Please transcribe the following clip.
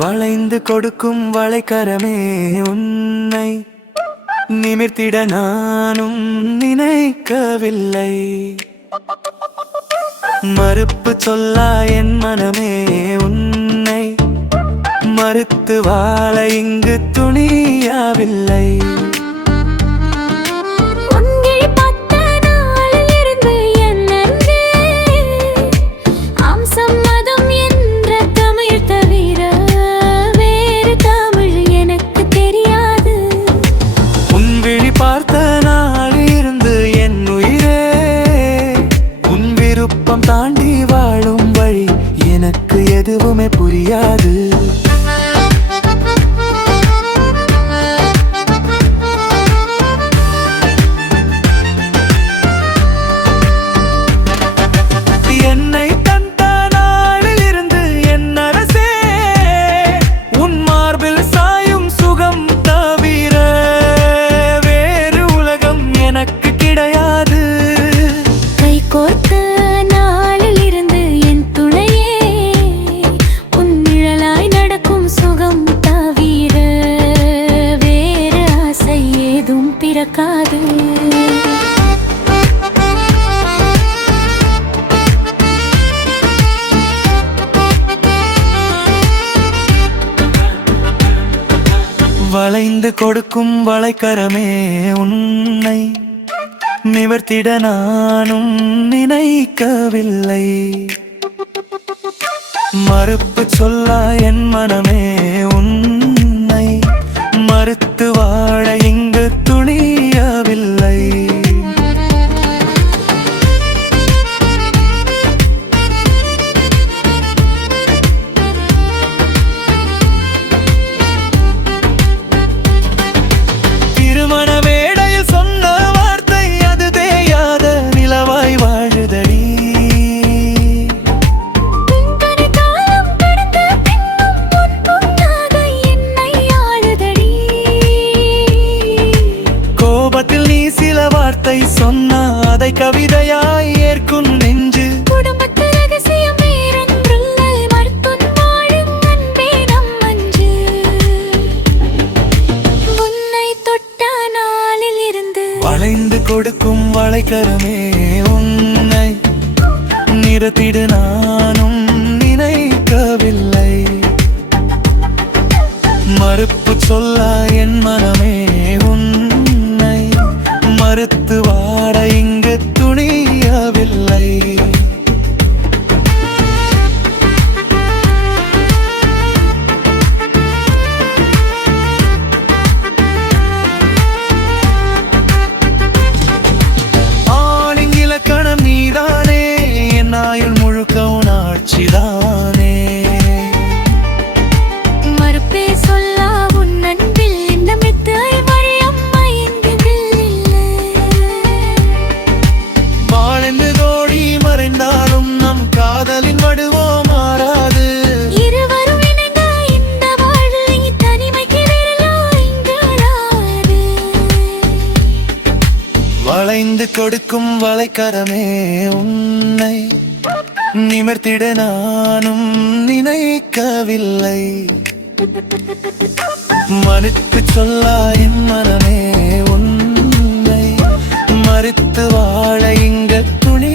வளைந்து கொடுக்கும் வளைக்கரமே உன்னை நிமிர்த்திட நானும் நினைக்கவில்லை. மறுப்பு சொல்லா என் மனமே உன்னை மறுத்து வாழ இங்கு துணியவில்லை. தாண்டி வாழும் வழி எனக்கு எதுவுமே புரியாது. என்னை தந்த நாளில் இருந்து என் அரசே உன் மார்பில் சாயும் சுகம் தவிர வேறு உலகம் எனக்கு கிடையாது. கை கோர்த்து பிறக்காது. வளைந்து கொடுக்கும் வளைக்கரமே உன்னை நிவர்த்திட நானும் நினைக்கவில்லை. மறுப்பு சொல்லா என் மனமே உன்னை மறுத்து வாழ இங்கு துணியவில்லை. திருமண வேளையில் சொன்ன வார்த்தை அது தேயாத நிலவாய் வாழுதடி. கோபத்தில் நீ சில வார்த்தை சொன்னா அதை கவிதையாய் ஏற்கும் நெஞ்சு. குடும்பத்து ரகசியம் வேறொன்றில்லை மறுத்துன் வாழும் அன்பே நம் அஞ்சு. உன்னை தொட்ட நாளில் இருந்து வளைந்து கொடுக்கும் வளைக்கரமே உன்னை நிறுத்திடு நானும் நினைக்கவில்லை. மறுப்பு சொல்ல என் மனமே உன்னை மறுத்து வாட இங்கு துணியவில்லை. ஆணிங்கில கணம் நீதானே என் ஆயுள் முழுக்க உன் ஆட்சிதானே. மறுப்பே சொல்லா உன் அன்பில் இந்த மெத்தாய் வழி அம்மா எங்குதில்லை. வாழ்ந்து கோடி மறைந்தாலும் நம் காதலின் வடுவோ மாறாது. இருவரும் இணைந்த இந்த வாழ்வில் தனிமைக்கு விரலோ இங்காது. வளைந்து கொடுக்கும் வளைக்கரமே உன்னை நிமிர்த்திட நானும் நினைக்கவில்லை. மறுத்து சொல்லா என் மனமே உன்னை மறுத்து வாழ இங்க துணி